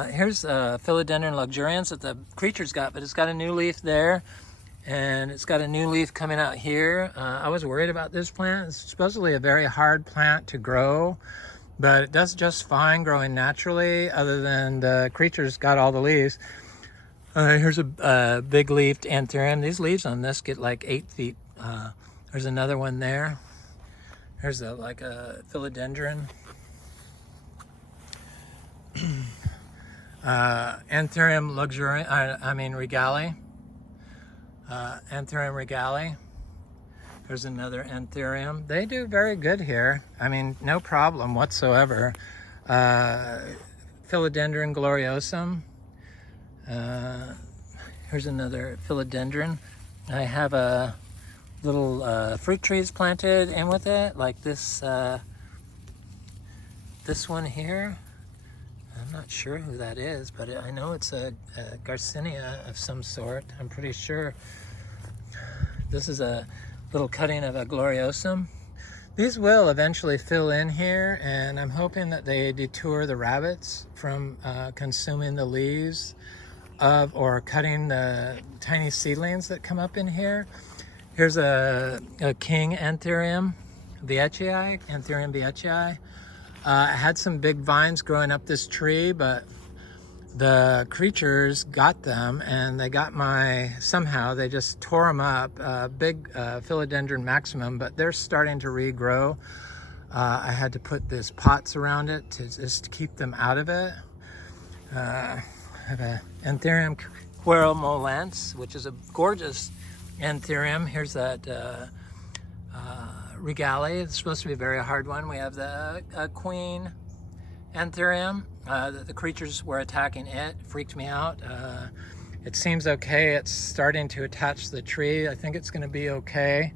Here's Philodendron luxurians that the creatures got, but it's got a new leaf there, and it's got a new leaf coming out here. I was worried about this plant. It's supposedly a very hard plant to grow, but it does just fine growing naturally, other than the creatures got all the leaves. Here's a big leafed Anthurium. These leaves on this get like 8 feet. There's another one there. There's like a Philodendron. Anthurium regali. Anthurium regali. There's another Anthurium. They do very good here. I mean, no problem whatsoever. Philodendron gloriosum. Here's another Philodendron. I have a little fruit trees planted in with it, like this this one here. I'm not sure who that is, but I know it's a Garcinia of some sort. I'm pretty sure. This is a little cutting of a gloriosum. These will eventually fill in here, and I'm hoping that they deter the rabbits from consuming the leaves of or cutting the tiny seedlings that come up in here. Here's a king Anthurium veitchii, Anthurium veitchii. I had some big vines growing up this tree, but the creatures got them, and they got somehow they just tore them up. Big Philodendron maximum, but they're starting to regrow. I had to put these pots around it to just keep them out of it. I have a Anthurium querulmolans, which is a gorgeous Anthurium. Here's that regali. It's supposed to be a very hard one. We have the queen Anthurium. the creatures were attacking it. Freaked me out. It seems okay. It's starting to attach to the tree. I think it's going to be okay.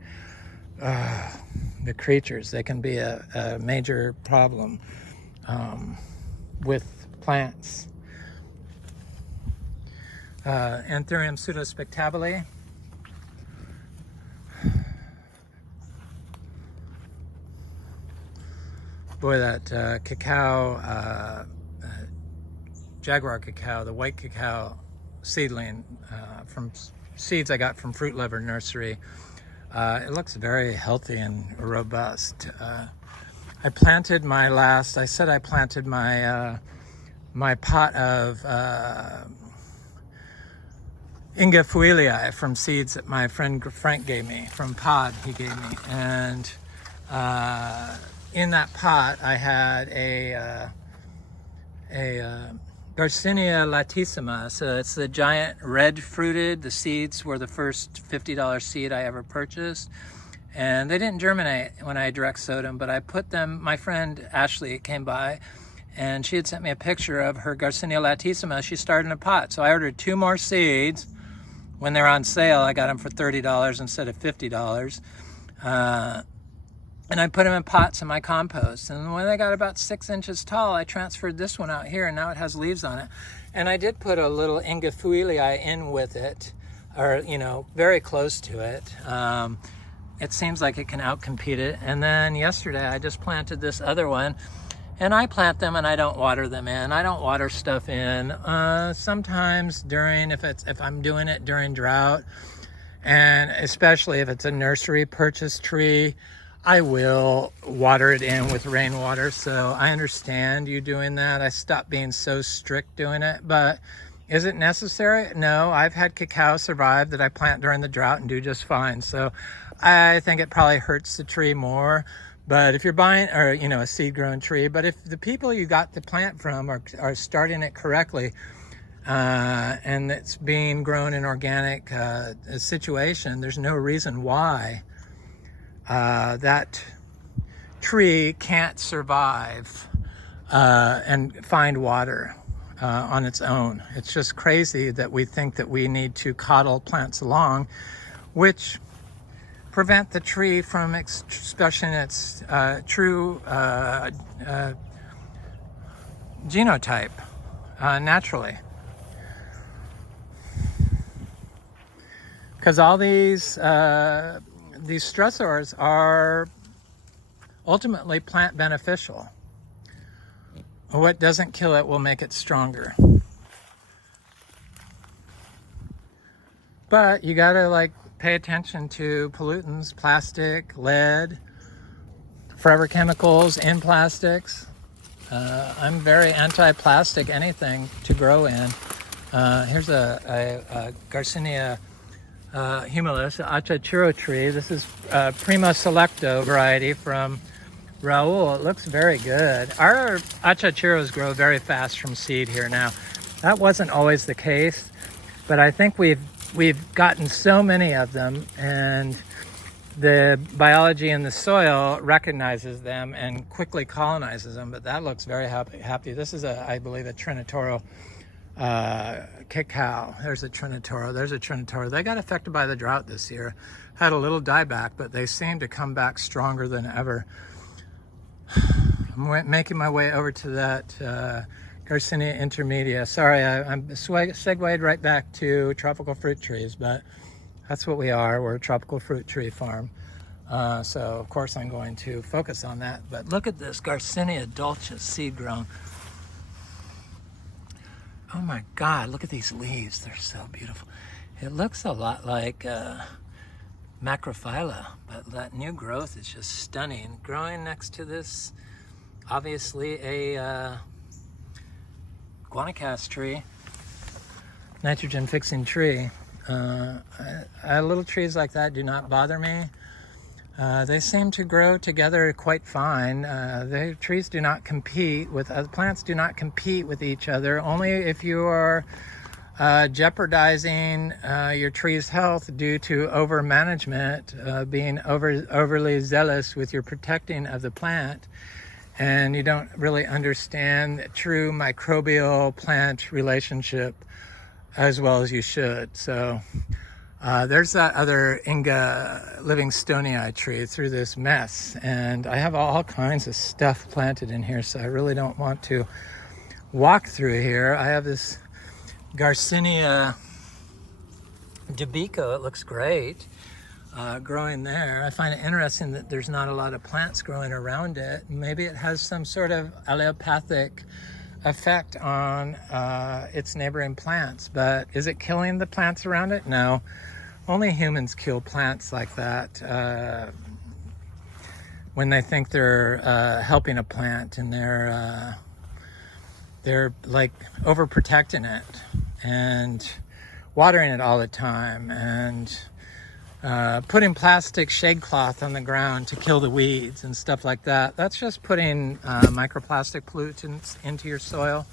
The creatures, they can be a major problem with plants. Anthurium pseudospectabile. Boy, that cacao, jaguar cacao, the white cacao seedling from seeds I got from Fruit Lover Nursery. It looks very healthy and robust. I planted my last, I said I planted my my pot of Imbe from seeds that my friend Frank gave me, from pod he gave me. And in that pot I had a Garcinia Livingstonei, so it's the giant red fruited. The seeds were the first $50 seed I ever purchased, and they didn't germinate when I direct sowed them, but I put them, my friend Ashley came by and she had sent me a picture of her Garcinia Livingstonei. She started in a pot, so I ordered 2 more seeds. When they're on sale, I got them for $30 instead of $50. And I put them in pots in my compost. And when they got about 6 inches tall, I transferred this one out here, and now it has leaves on it. And I did put a little Imbe in with it, or, you know, very close to it. It seems like it can outcompete it. And then yesterday, I just planted this other one. And I plant them and I don't water them in. I don't water stuff in. Sometimes during, if I'm doing it during drought, and especially if it's a nursery purchase tree, I will water it in with rainwater. So I understand you doing that. I stopped being so strict doing it, but is it necessary? No, I've had cacao survive that I plant during the drought and do just fine. So I think it probably hurts the tree more. But if you're buying, or, you know, a seed grown tree, but if the people you got the plant from are starting it correctly, and it's being grown in organic situation, there's no reason why that tree can't survive and find water on its own. It's just crazy that we think that we need to coddle plants along, which prevent the tree from expressing its true genotype naturally. Because all these stressors are ultimately plant beneficial. What doesn't kill it will make it stronger. But you gotta, like, pay attention to pollutants, plastic, lead, forever chemicals in plastics. I'm very anti-plastic, anything to grow in. Here's a Garcinia humilis, achachuro tree. This is Primo Selecto variety from Raul. It looks very good. Our achachuros grow very fast from seed here now. That wasn't always the case, but I think we've gotten so many of them, and the biology in the soil recognizes them and quickly colonizes them. But that looks very happy. This is I believe a Trinitoro cacao. There's a Trinitoro. They got affected by the drought this year. Had a little dieback, but they seem to come back stronger than ever. I'm making my way over to that Garcinia intermedia. Sorry, I'm segued right back to tropical fruit trees, but that's what we are. We're a tropical fruit tree farm. So of course I'm going to focus on that. But look at this Garcinia dulcis seed grown. Oh my God, look at these leaves. They're so beautiful. It looks a lot like macrophylla, but that new growth is just stunning. Growing next to this, obviously a guanacaste tree, nitrogen fixing tree. Little trees like that do not bother me. They seem to grow together quite fine. The trees do not compete with other plants, do not compete with each other. Only if you are jeopardizing your tree's health due to over management, being overly zealous with your protecting of the plant, and you don't really understand the true microbial plant relationship as well as you should. So there's that other Imbe Livingstonei tree through this mess, and I have all kinds of stuff planted in here, so I really don't want to walk through here. I have this Garcinia Livingstonei, it looks great, growing there. I find it interesting that there's not a lot of plants growing around it. Maybe it has some sort of allelopathic effect on its neighboring plants, but is it killing the plants around it? No, only humans kill plants like that when they think they're helping a plant, and they're like overprotecting it and watering it all the time, and putting plastic shade cloth on the ground to kill the weeds and stuff like that. That's just putting microplastic pollutants into your soil,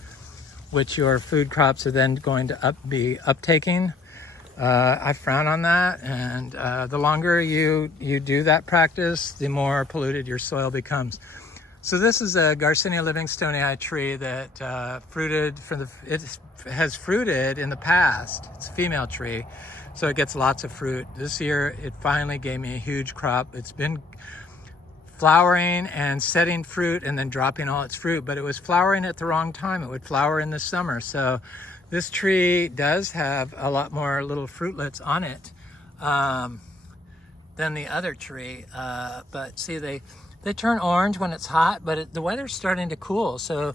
which your food crops are then going to be uptaking. I frown on that, and the longer you do that practice, the more polluted your soil becomes. So this is a Garcinia Livingstonei tree that it has fruited in the past. It's a female tree, so it gets lots of fruit. This year, it finally gave me a huge crop. It's been flowering and setting fruit and then dropping all its fruit, but it was flowering at the wrong time. It would flower in the summer. So this tree does have a lot more little fruitlets on it than the other tree. But see, they turn orange when it's hot, but the weather's starting to cool. So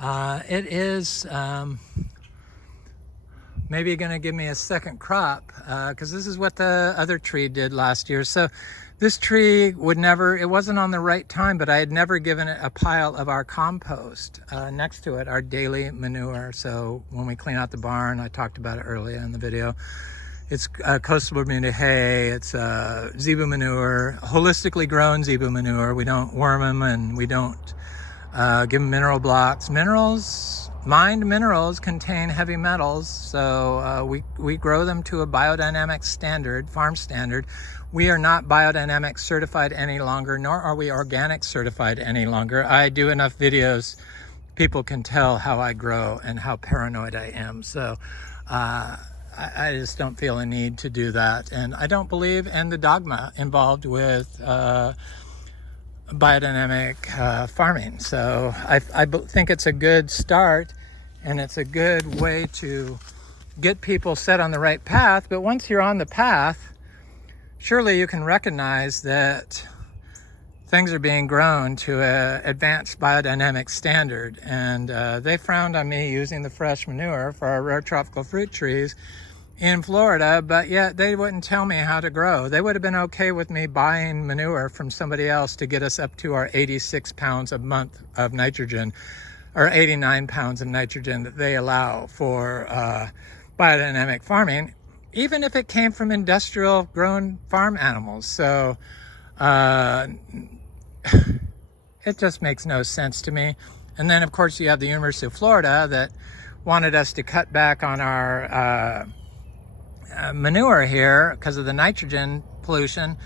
it is maybe going to give me a second crop, because this is what the other tree did last year. So this tree it wasn't on the right time, but I had never given it a pile of our compost next to it, our daily manure. So when we clean out the barn, I talked about it earlier in the video, it's coastal Bermuda hay, it's zebu manure, holistically grown zebu manure. We don't worm them, and we don't give them mineral blocks. Mined minerals contain heavy metals, so we grow them to a biodynamic standard, farm standard. We are not biodynamic certified any longer, nor are we organic certified any longer. I do enough videos, people can tell how I grow and how paranoid I am. So I just don't feel a need to do that. And I don't believe in the dogma involved with biodynamic farming. So I think it's a good start, and it's a good way to get people set on the right path. But once you're on the path, surely you can recognize that things are being grown to an advanced biodynamic standard. And they frowned on me using the fresh manure for our rare tropical fruit trees in Florida, but yet they wouldn't tell me how to grow. They would have been okay with me buying manure from somebody else to get us up to our 86 pounds a month of nitrogen, or 89 pounds of nitrogen that they allow for biodynamic farming, even if it came from industrial grown farm animals. So it just makes no sense to me. And then of course you have the University of Florida that wanted us to cut back on our manure here because of the nitrogen pollution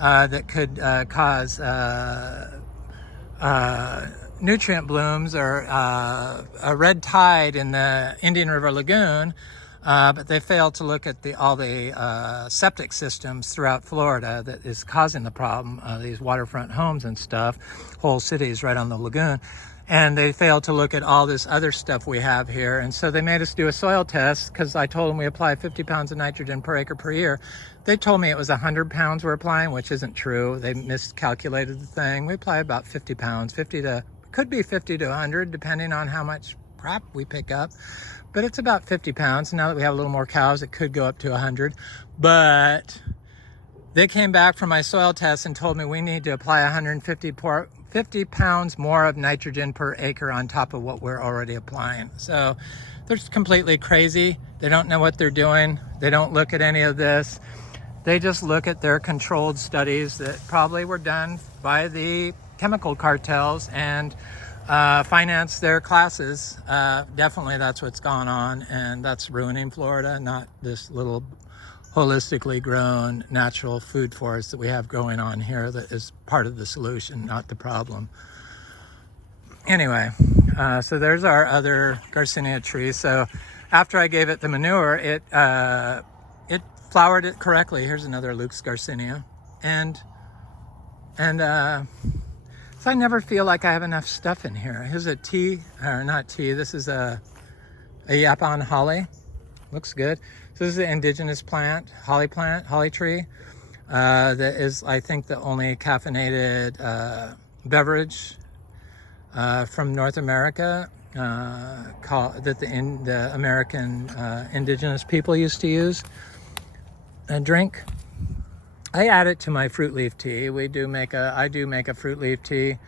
that could cause nutrient blooms or a red tide in the Indian River Lagoon, but they failed to look at all the septic systems throughout Florida that is causing the problem, these waterfront homes and stuff, whole cities right on the lagoon. And they failed to look at all this other stuff we have here. And so they made us do a soil test, because I told them we apply 50 pounds of nitrogen per acre per year. They told me it was 100 pounds we're applying, which isn't true. They miscalculated the thing. We apply about 50 pounds, could be 50 to 100, depending on how much crap we pick up. But it's about 50 pounds. Now that we have a little more cows, it could go up to 100. But they came back from my soil test and told me we need to apply 50 pounds more of nitrogen per acre on top of what we're already applying. So they're just completely crazy. They don't know what they're doing. They don't look at any of this. They just look at their controlled studies that probably were done by the chemical cartels and finance their classes. Definitely that's what's gone on, and that's ruining Florida, not this little holistically grown natural food forest that we have going on here that is part of the solution, not the problem. Anyway, so there's our other Garcinia tree. So after I gave it the manure, it flowered it correctly. Here's another Luke's Garcinia. And so I never feel like I have enough stuff in here. Here's a tea, or not tea, this is a Yapan holly. Looks good. So this is an indigenous plant, holly tree. That is, I think, the only caffeinated beverage from North America that the American indigenous people used to use and drink. I add it to my fruit leaf tea. I do make a fruit leaf tea.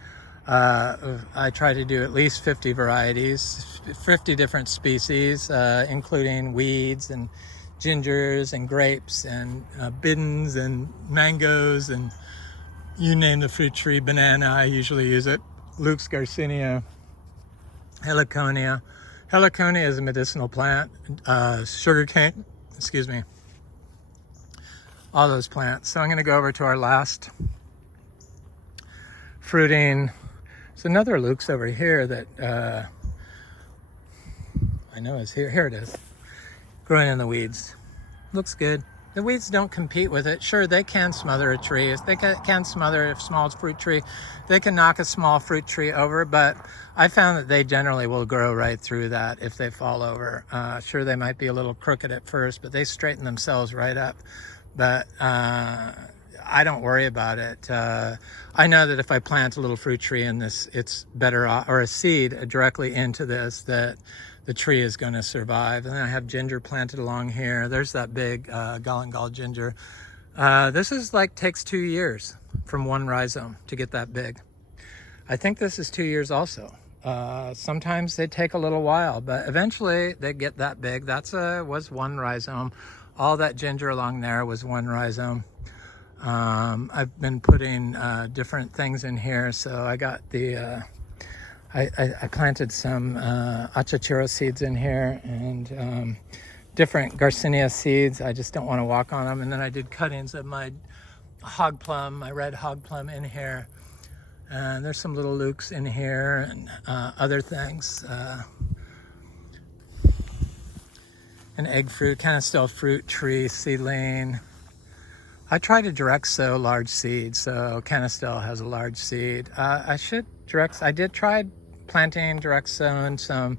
I try to do at least 50 varieties, 50 different species, including weeds and gingers and grapes and bidens and mangoes and you name the fruit tree. Banana, I usually use it. Luke's Garcinia, Heliconia. Heliconia is a medicinal plant. Sugarcane, excuse me. All those plants. So I'm going to go over to our last fruiting. There's another Luke's over here that I know is here. Here it is, growing in the weeds. Looks good. The weeds don't compete with it. Sure, they can smother a tree. They can smother a small fruit tree. They can knock a small fruit tree over, but I found that they generally will grow right through that if they fall over. Sure, they might be a little crooked at first, but they straighten themselves right up. But I don't worry about it. I know that if I plant a little fruit tree in this, it's better off, or a seed directly into this, that the tree is going to survive. And then I have ginger planted along here. There's that big Galangal ginger. This is takes 2 years from one rhizome to get that big. I think this is 2 years also. Sometimes they take a little while, but eventually they get that big. Was one rhizome. All that ginger along there was one rhizome. I've been putting different things in here. So I got the, I planted some achachiro seeds in here and different Garcinia seeds. I just don't want to walk on them. And then I did cuttings of my hog plum, my red hog plum in here. And there's some little Lukes in here and other things. An egg fruit, canistel fruit tree seedling. I try to direct sow large seeds, so canistel has a large seed. I did try planting direct sowing some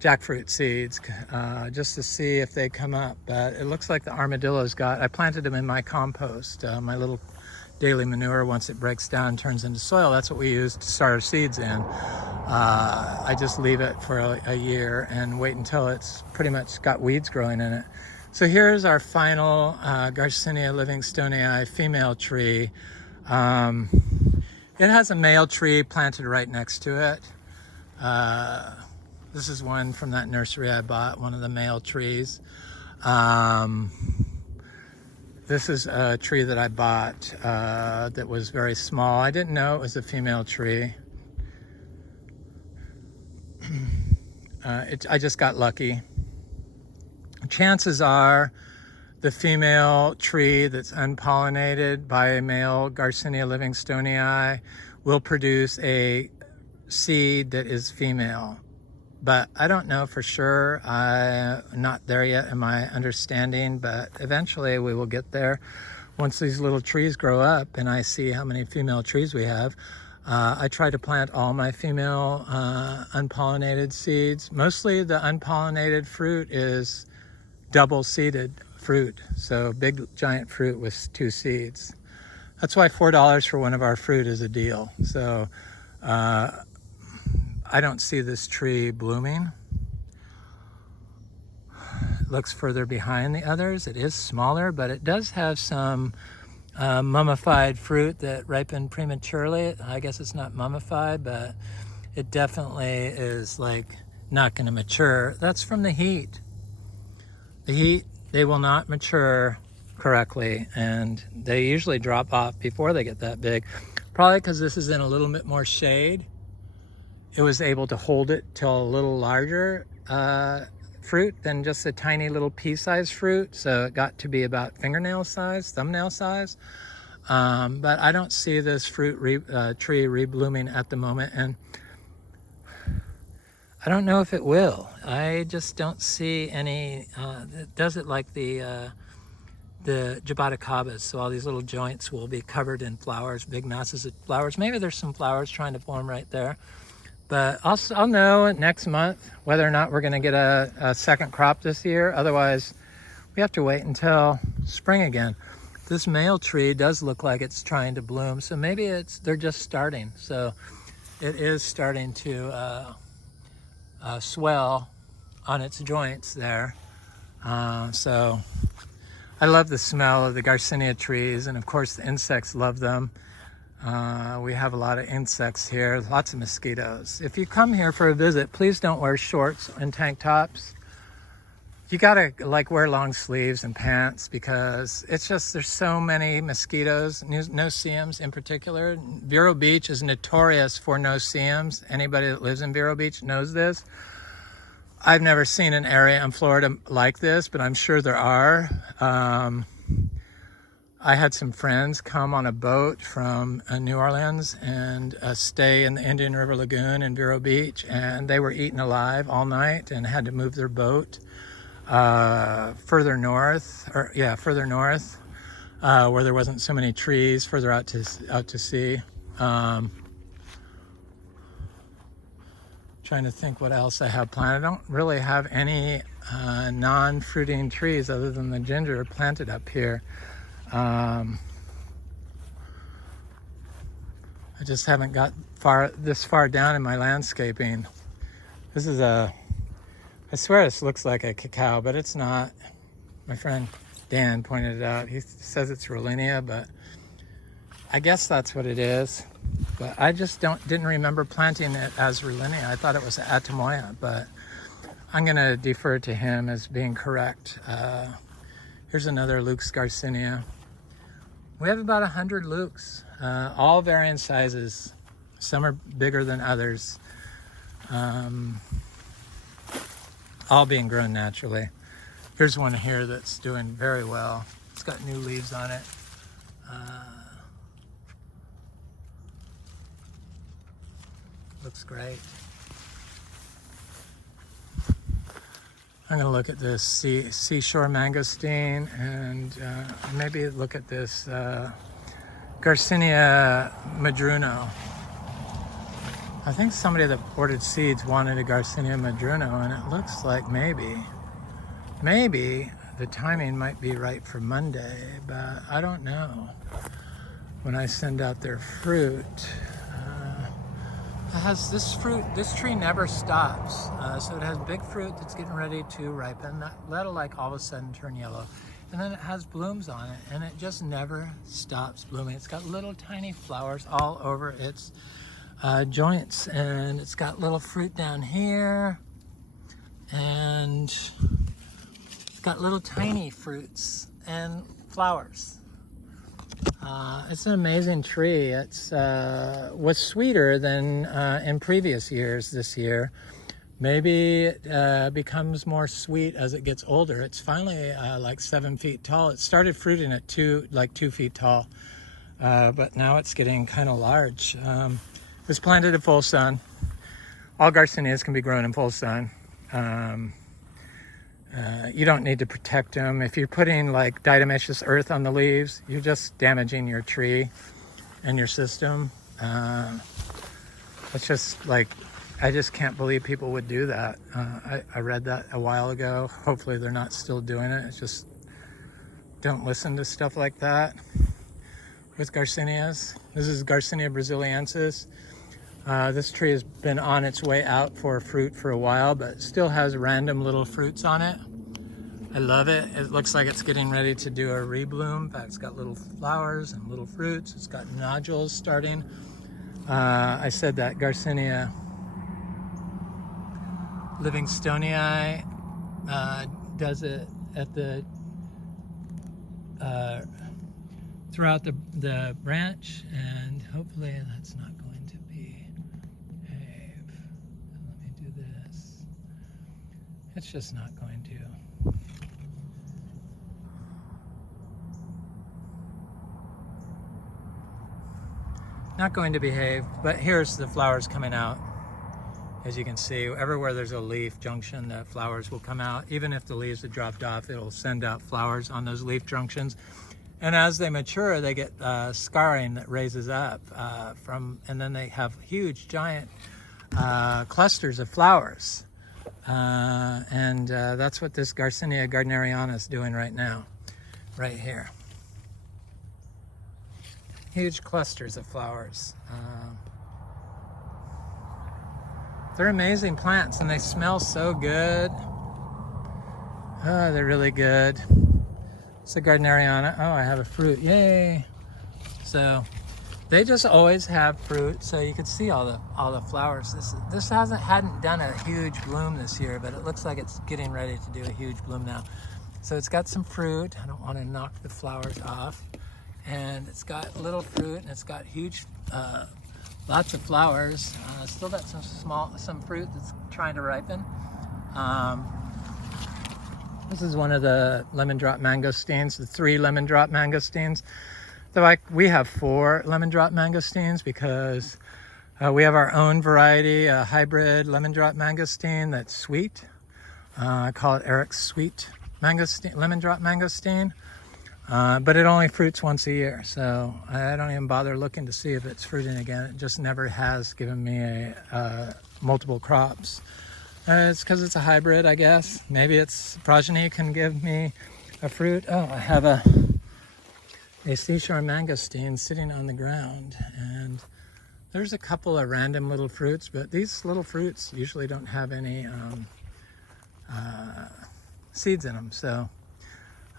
jackfruit seeds just to see if they come up, but it looks like the armadillos I planted them in my compost, my little daily manure. Once it breaks down and turns into soil, that's what we use to start our seeds in. I just leave it for a year and wait until it's pretty much got weeds growing in it. So here's our final Garcinia Livingstonei female tree. It has a male tree planted right next to it. This is one from that nursery I bought, one of the male trees. This is a tree that I bought that was very small. I didn't know it was a female tree. I just got lucky. Chances are the female tree that's unpollinated by a male Garcinia Livingstonei will produce a seed that is female. But I don't know for sure. I'm not there yet in my understanding, but eventually we will get there. Once these little trees grow up and I see how many female trees we have, I try to plant all my female unpollinated seeds. Mostly the unpollinated fruit is double seeded fruit. So big giant fruit with 2 seeds. That's why $4 for one of our fruit is a deal. So I don't see this tree blooming. It looks further behind the others. It is smaller, but it does have some mummified fruit that ripened prematurely. I guess it's not mummified, but it definitely is not going to mature. That's from the heat. The heat, they will not mature correctly, and they usually drop off before they get that big. Probably because this is in a little bit more shade. It was able to hold it till a little larger fruit than just a tiny little pea-sized fruit. So it got to be about fingernail size, thumbnail size. But I don't see this fruit tree reblooming at the moment. And I don't know if it will. I just don't see any, it does it like the jaboticabas. So all these little joints will be covered in flowers, big masses of flowers. Maybe there's some flowers trying to form right there. But I'll know next month whether or not we're going to get a second crop this year. Otherwise, we have to wait until spring again. This male tree does look like it's trying to bloom. So maybe they're just starting. So it is starting to swell on its joints there. So I love the smell of the Garcinia trees, and of course the insects love them. We have a lot of insects here, lots of mosquitoes. If you come here for a visit, please don't wear shorts and tank tops. You gotta like wear long sleeves and pants because it's just, there's so many mosquitoes, no-see-ums in particular. Vero Beach is notorious for no-see-ums. Anybody that lives in Vero Beach knows this. I've never seen an area in Florida like this, but I'm sure there are. I had some friends come on a boat from New Orleans and stay in the Indian River Lagoon in Vero Beach, and they were eaten alive all night and had to move their boat further north, where there wasn't so many trees, further out to sea. Trying to think what else I have planted. I don't really have any non-fruiting trees other than the ginger planted up here. I just haven't got this far down in my landscaping. This is I swear this looks like a cacao, but it's not. My friend Dan pointed it out. He says it's Rollinia, but I guess that's what it is. But I just didn't remember planting it as Rollinia. I thought it was Atamoya, but I'm gonna defer to him as being correct. Here's another Luke's Garcinia. We have about 100 Lukes, all varying sizes. Some are bigger than others. All being grown naturally. Here's one here that's doing very well. It's got new leaves on it. Looks great. I'm gonna look at this seashore mangosteen and maybe look at this Garcinia madruno. I think somebody that ordered seeds wanted a Garcinia madruno, and it looks like maybe the timing might be right for Monday, but I don't know. When I send out their fruit, it has this fruit. This tree never stops, so it has big fruit that's getting ready to ripen. That'll like all of a sudden turn yellow, and then it has blooms on it, and it just never stops blooming. It's got little tiny flowers all over its joints, and it's got little fruit down here, and it's got little tiny fruits and flowers. It's an amazing tree. It's was sweeter than in previous years this year. Maybe it becomes more sweet as it gets older. It's finally like 7 feet tall. It started fruiting at 2 feet tall, but now it's getting kind of large. It was planted in full sun. All Garcinias can be grown in full sun. You don't need to protect them. If you're putting like diatomaceous earth on the leaves, you're just damaging your tree and your system. It's just like, I just can't believe people would do that. I read that a while ago. Hopefully they're not still doing it. It's just, don't listen to stuff like that with Garcinias. This is Garcinia brasiliensis. This tree has been on its way out for fruit for a while, but it still has random little fruits on it. I love it. It looks like it's getting ready to do a rebloom. In fact, it's got little flowers and little fruits. It's got nodules starting. I said that Garcinia Livingstonei does it at the throughout the branch, and hopefully that's not going to behave. Let me do this. It's just not going to. Not going to behave, but here's the flowers coming out. As you can see, everywhere there's a leaf junction, the flowers will come out. Even if the leaves have dropped off, it'll send out flowers on those leaf junctions. And as they mature, they get scarring that raises up and then they have huge, giant clusters of flowers. That's what this Garcinia gardneriana is doing right now, right here. Huge clusters of flowers. They're amazing plants and they smell so good. Oh, they're really good. It's a gardneriana. Oh, I have a fruit. Yay! So they just always have fruit, so you can see all the flowers. This hadn't done a huge bloom this year, but it looks like it's getting ready to do a huge bloom now. So it's got some fruit. I don't want to knock the flowers off. And it's got little fruit, and it's got huge, lots of flowers. Still got some fruit that's trying to ripen. This is one of the lemon drop mangosteens, the 3 lemon drop mangosteens. So we have 4 lemon drop mangosteens because we have our own variety, a hybrid lemon drop mangosteen that's sweet. I call it Eric's Sweet mangosteen, lemon drop mangosteen. But it only fruits once a year, so I don't even bother looking to see if it's fruiting again. It just never has given me multiple crops. It's because it's a hybrid, I guess. Maybe its progeny can give me a fruit. Oh, I have a seashore mangosteen sitting on the ground, and there's a couple of random little fruits, but these little fruits usually don't have any seeds in them, so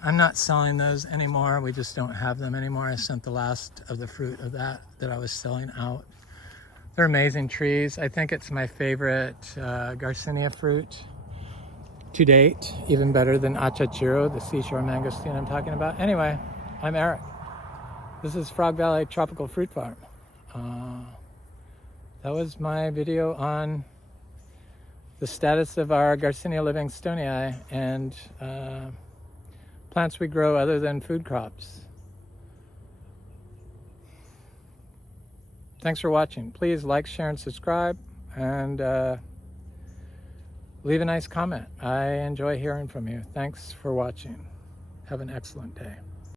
I'm not selling those anymore. We just don't have them anymore. I sent the last of the fruit of that I was selling out. They're amazing trees. I think it's my favorite Garcinia fruit to date, even better than Achachiro, the seashore mangosteen I'm talking about. Anyway, I'm Eric. This is Frog Valley Tropical Fruit Farm. That was my video on the status of our Garcinia Livingstonei and plants we grow other than food crops. Thanks for watching. Please like, share, and subscribe, and leave a nice comment. I enjoy hearing from you. Thanks for watching. Have an excellent day.